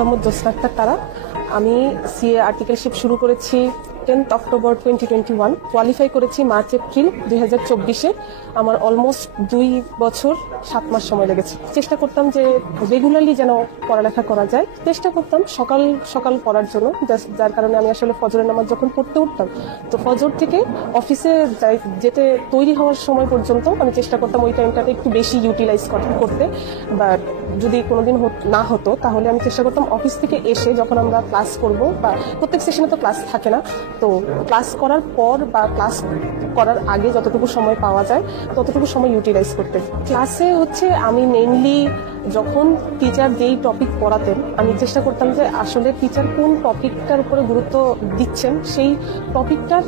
মোসাম্মদ জোসনা আক্তার তারা। আমি CA articleship শুরু করেছি 10 অক্টোবর 2021, কোয়ালিফাই করেছি মার্চ এপ্রিল 2024-এ। আমার অলমোস্ট 2 বছর 7 মাস সময় লেগেছে। চেষ্টা করতাম যে রেগুলারলি যেন পড়ালেখা করা যায়, চেষ্টা করতাম সকাল সকাল পড়ার জন্য, যার কারণে আমি আসলে ফজরের নামাজ যখন পড়তে উঠতাম, তো ফজর থেকে অফিসে যেতে তৈরি হওয়ার সময় পর্যন্ত আমি চেষ্টা করতাম ওই টাইমটাতে একটু বেশি ইউটিলাইজ করতে। বাট যদি কোনোদিন না হতো তাহলে আমি চেষ্টা করতাম অফিস থেকে এসে যখন আমরা ক্লাস করব, বা প্রত্যেক সেশনে তো ক্লাস থাকে না, তো ক্লাস করার পর বা ক্লাস করার আগে যতটুকু সময় পাওয়া যায় ততটুকু সময় ইউটিলাইজ করতে। ক্লাসে আমি মেইনলি যখন টিচার যেই টপিক পড়াতেন, আমি চেষ্টা করতাম যে আসলে টিচার কোন টপিকটার উপরে গুরুত্ব দিচ্ছেন সেই টপিকটার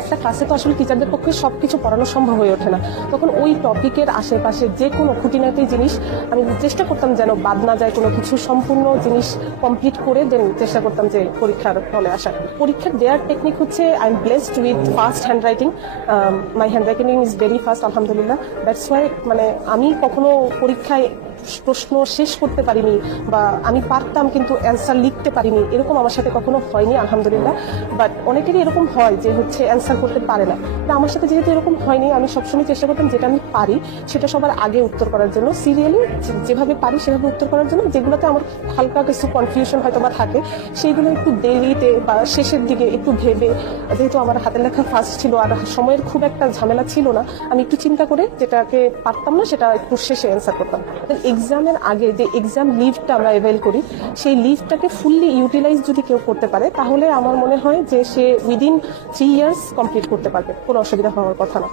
একটা ক্লাসে তো আসলে টিচারদের পক্ষে সবকিছু পড়ানো সম্ভব হয়ে ওঠে না। তখন ওই টপিকের আশেপাশে যে কোনো খুঁটিনাটি জিনিস আমি চেষ্টা করতাম যেন বাদ না যায়, কোনো কিছু সম্পূর্ণ জিনিস কমপ্লিট করে দেন চেষ্টা করতাম যে পরীক্ষার হলে আসার। পরীক্ষা দেওয়ার টেকনিক হচ্ছে I am blessed with fast hand writing. My hand writing is very fast, আলহামদুলিল্লাহ। দ্যাটস ওয়াই আমি কখনো পরীক্ষায় প্রশ্ন শেষ করতে পারিনি বা আমি পারতাম কিন্তু অ্যান্সার লিখতে পারিনি, এরকম আমার সাথে কখনো হয়নি, আলহামদুলিল্লাহ। বাট অনেকেরই এরকম হয় যে অ্যান্সার করতে পারে না। আমার সাথে যেহেতু এরকম হয়নি, আমি সবসময় চেষ্টা করতাম যেটা আমি পারি সেটা সবার আগে উত্তর করার জন্য, সিরিয়ালি যেভাবে পারি সেভাবে উত্তর করার জন্য। যেগুলোতে আমার হালকা কিছু কনফিউশন হয়তো বা থাকে সেইগুলো একটু দেরিতে বা শেষের দিকে একটু ভেবে, যেহেতু আমার হাতের লেখা ফার্স্ট ছিল আর সময়ের খুব একটা ঝামেলা ছিল না, আমি একটু চিন্তা করে যেটাকে পারতাম না সেটা একটু শেষে অ্যান্সার করতাম। এক্সামের আগে যে এক্সাম লিভটা আমরা অ্যাভেল করি, সেই লিভটাকে ফুললি ইউটিলাইজ যদি কেউ করতে পারে তাহলে আমার মনে হয় যে সে উইদিন 3 ইয়ার্স কমপ্লিট করতে পারবে, কোনো অসুবিধা হওয়ার কথা না।